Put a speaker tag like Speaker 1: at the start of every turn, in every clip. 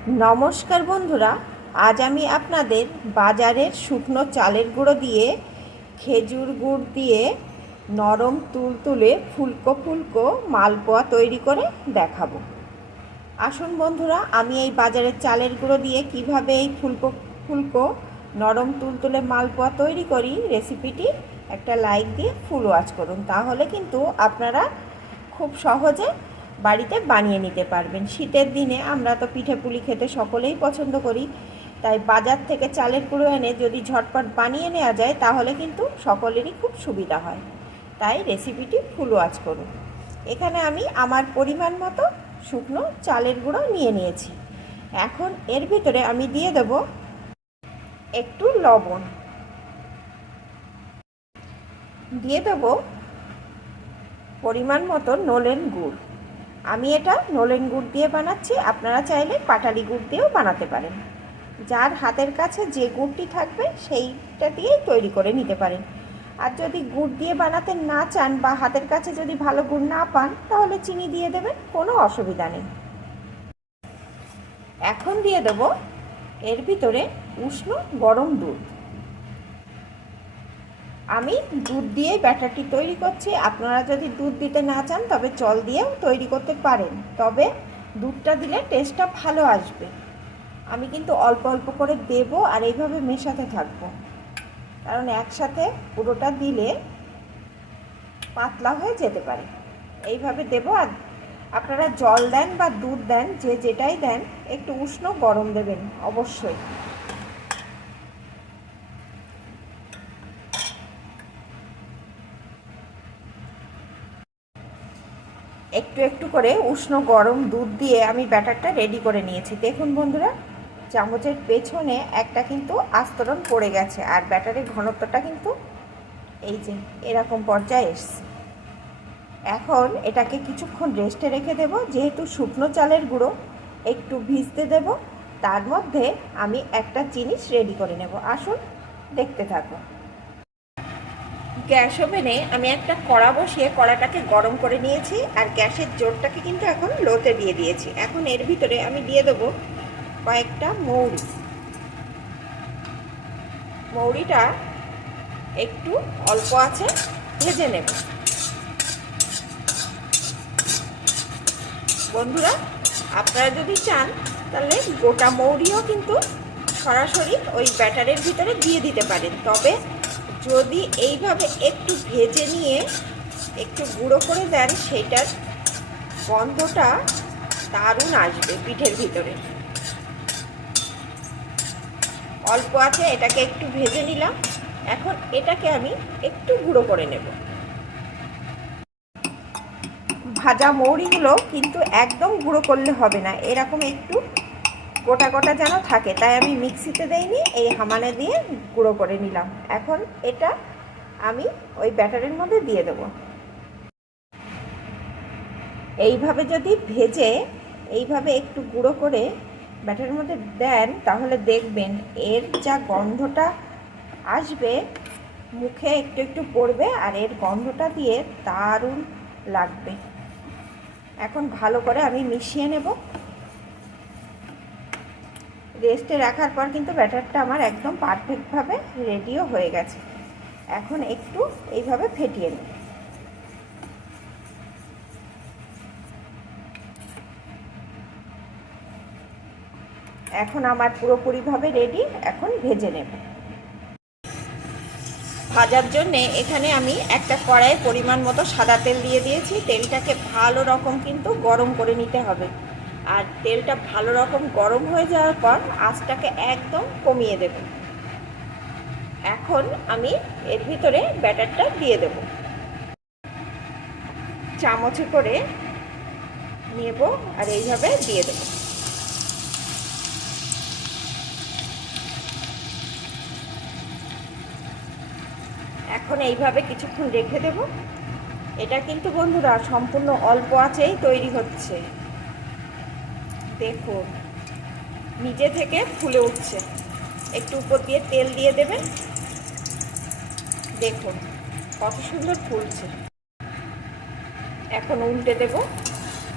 Speaker 1: নমস্কার বন্ধুরা, আজ আমি আপনাদের বাজারের শুকনো চালের গুঁড়ো দিয়ে, খেজুর গুড় দিয়ে নরম তুলতুলে ফুলকো ফুলকো মালপোয়া তৈরি করে দেখাবো। আসুন বন্ধুরা, আমি এই বাজারের চালের গুঁড়ো দিয়ে কীভাবে এই ফুলকো ফুলকো নরম তুলতুলে মালপোয়া তৈরি করি, রেসিপিটি একটা লাইক দিয়ে ফুল ওয়াচ করুন। তাহলে কিন্তু আপনারা খুব সহজে বাড়িতে বানিয়ে নিতে পারবেন। শীতের দিনে আমরা তো পিঠে পুলি খেতে সকলেই পছন্দ করি। তাই বাজার থেকে চালের গুঁড়ো এনে যদি ঝটপট বানিয়ে নেওয়া যায়, তাহলে কিন্তু সকলেরই খুব সুবিধা হয়। তাই রেসিপিটি ফুল ওয়াচ করুন। এখানে আমি আমার পরিমাণ মতো শুকনো চালের গুঁড়ো নিয়ে নিয়েছি। এখন এর ভিতরে আমি দিয়ে দেব একটু লবণ। দিয়ে দেব পরিমাণ মতো নলেন গুড়। আমি এটা নলেন গুড় দিয়ে বানাচ্ছি। আপনারা চাইলে পাটালি গুড় দিয়েও বানাতে পারেন। যার হাতের কাছে যে গুড়টি থাকবে, সেইটা দিয়েই তৈরি করে নিতে পারেন। আর যদি গুড় দিয়ে বানাতে না চান বা হাতের কাছে যদি ভালো গুড় না পান, তাহলে চিনি দিয়ে দেবেন, কোনো অসুবিধা নেই। এখন দিয়ে দেব এর ভিতরে উষ্ণ গরম দুধ। আমি দুধ দিয়েই ব্যাটারটি তৈরি করছি। আপনারা যদি দুধ দিতে না চান, তবে জল দিয়েও তৈরি করতে পারেন। তবে দুধটা দিলে টেস্টটা ভালো আসবে। আমি কিন্তু অল্প অল্প করে দেব আর এইভাবে মেশাতে থাকব। কারণ একসাথে পুরোটা দিলে পাতলা হয়ে যেতে পারে। এইভাবে দেব আর আপনারা জল দেন বা দুধ দেন, যে যেটাই দেন, একটু উষ্ণ গরম দেবেন, অবশ্যই। একটু একটু করে উষ্ণ গরম দুধ দিয়ে আমি ব্যাটারটা রেডি করে নিয়েছি। দেখুন বন্ধুরা, চামচের পেছনে একটা কিন্তু আস্তরণ পড়ে গেছে আর ব্যাটারের ঘনত্বটা কিন্তু এই যে এরকম পর্যায়ে এসছে। এখন এটাকে কিছুক্ষণ রেস্টে রেখে দেব, যেহেতু শুকনো চালের গুঁড়ো একটু ভিজতে দেব, তার মধ্যে আমি একটা জিনিস রেডি করে নেব। আসুন দেখতে থাকো গ্যাস ওভেনে আমি একটা কড়া বসিয়ে কড়াটাকে গরম করে নিয়েছি আর গ্যাসের জোরটাকে কিন্তু এখন লোতে দিয়ে দিয়েছি। এখন এর ভিতরে আমি দিয়ে দেবো কয়েকটা মৌরি। মৌরিটা একটু অল্প আছে, ভেজে নেব। বন্ধুরা, আপনারা যদি চান, তাহলে গোটা মৌরিও কিন্তু সরাসরি ওই ব্যাটারের ভিতরে দিয়ে দিতে পারেন। তবে যদি এইভাবে একটু ভেজে নিয়ে একটু গুঁড়ো করে দেন, সেটার গন্ধটা দারুণ আসবে পিঠের ভিতরে। অল্প আছে, এটাকে একটু ভেজে নিলাম। এখন এটাকে আমি একটু গুঁড়ো করে নেব। ভাজা মৌরিগুলো কিন্তু একদম গুঁড়ো করলে হবে না। এরকম একটু গোটা গোটা যেন থাকে। তাই আমি মিক্সিতে দেইনি, এই হামানে দিয়ে গুঁড়ো করে নিলাম। এখন এটা আমি ওই ব্যাটারের মধ্যে দিয়ে দেব। এইভাবে যদি ভেজে, এইভাবে একটু গুঁড়ো করে ব্যাটারের মধ্যে দেন, তাহলে দেখবেন এর যা গন্ধটা আসবে, মুখে একটু একটু পড়বে আর এর গন্ধটা দিয়ে দারুণ লাগবে। এখন ভালো করে আমি মিশিয়ে নেব। রেস্টে রাখার পর কিন্তু ব্যাটারটা আমার একদম পারফেক্টভাবে রেডিও হয়ে গেছে। এখন একটু এইভাবে ফেটিয়ে নেব এখন আমার পুরোপুরিভাবে রেডি এখন ভেজে নেব। ভাজার জন্যে এখানে আমি একটা কড়াইয়ে পরিমাণ মতো সাদা তেল দিয়ে দিয়েছি। তেলটাকে ভালো রকম কিন্তু গরম করে নিতে হবে। আর তেলটা ভালো রকম গরম হয়ে যাওয়ার পর আঁচটাকে একদম কমিয়ে দেব। এখন আমি এর ভিতরে ব্যাটারটা দিয়ে দেব। চামচে করে নেব আর এইভাবে দিয়ে দেবো। এখন এইভাবে কিছুক্ষণ রেখে দেব। এটা কিন্তু বন্ধুরা সম্পূর্ণ অল্প আছেই তৈরি হচ্ছে। দেখুন নিজে থেকে ফুলে উঠছে। একটু উপর দিয়ে তেল দিয়ে দেবেন দেখুন কত সুন্দর ফুলছে। এখন উল্টে দেব।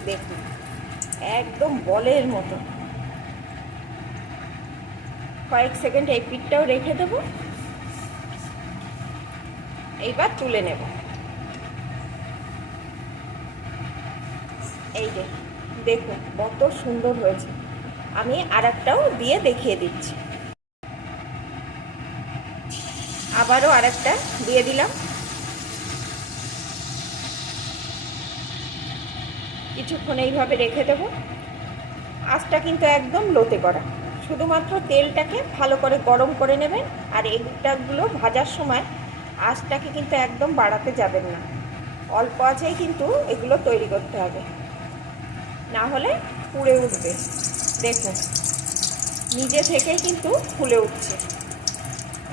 Speaker 1: দেখুন একদম বলের মতো। কয়েক সেকেন্ড এই পিঠটাও রেখে দেবো। এইবার তুলে নেব। এই যে দেখুন, কত সুন্দর হয়েছে। আমি আর একটাও দিয়ে দেখিয়ে দিচ্ছি। আবারও আর একটা দিয়ে দিলাম। কিছুক্ষণ এইভাবে রেখে দেবো। আঁচটা কিন্তু একদম লোতে করা। শুধুমাত্র তেলটাকে ভালো করে গরম করে নেবেন আর এগুলো ভাজার সময় আঁচটাকে কিন্তু একদম বাড়াতে যাবেন না। অল্প আছেই কিন্তু এগুলো তৈরি করতে হবে। না হলে পুড়ে উঠবে। দেখুন, নিজে থেকেই কিন্তু ফুলে উঠছে।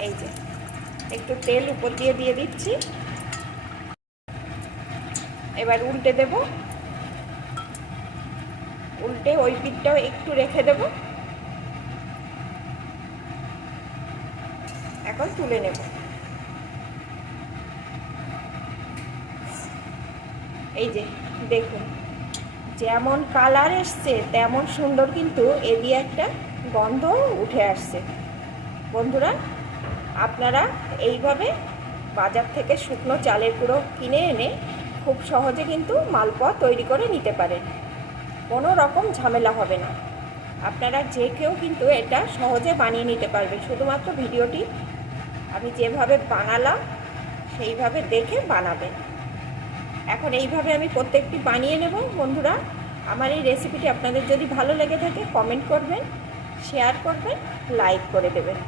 Speaker 1: এই যে, একটু তেল উপর দিয়ে দিয়ে দিচ্ছি। এবার উল্টে দেব। উল্টে ওই পিঠটাও একটু রেখে দেব। এখন তুলে নেব। এই যে, দেখুন যেমন কালার এসছে, তেমন সুন্দর কিন্তু এ দিয়ে একটা গন্ধ উঠে আসছে। বন্ধুরা, আপনারা এইভাবে বাজার থেকে শুকনো চালের গুঁড়ো কিনে এনে খুব সহজে কিন্তু মালপোয়া তৈরি করে নিতে পারেন। কোনো রকম ঝামেলা হবে না। আপনারা যে কেউ কিন্তু এটা সহজে বানিয়ে নিতে পারবে। শুধুমাত্র ভিডিওটি আমি যেভাবে বানালাম, সেইভাবে দেখে বানাবেন। এখন এইভাবে আমি প্রত্যেকটি বানিয়ে নেব, বন্ধুরা। আমার এই রেসিপিটি আপনাদের যদি ভালো লেগে থাকে কমেন্ট করবেন শেয়ার করবেন লাইক করে দেবেন।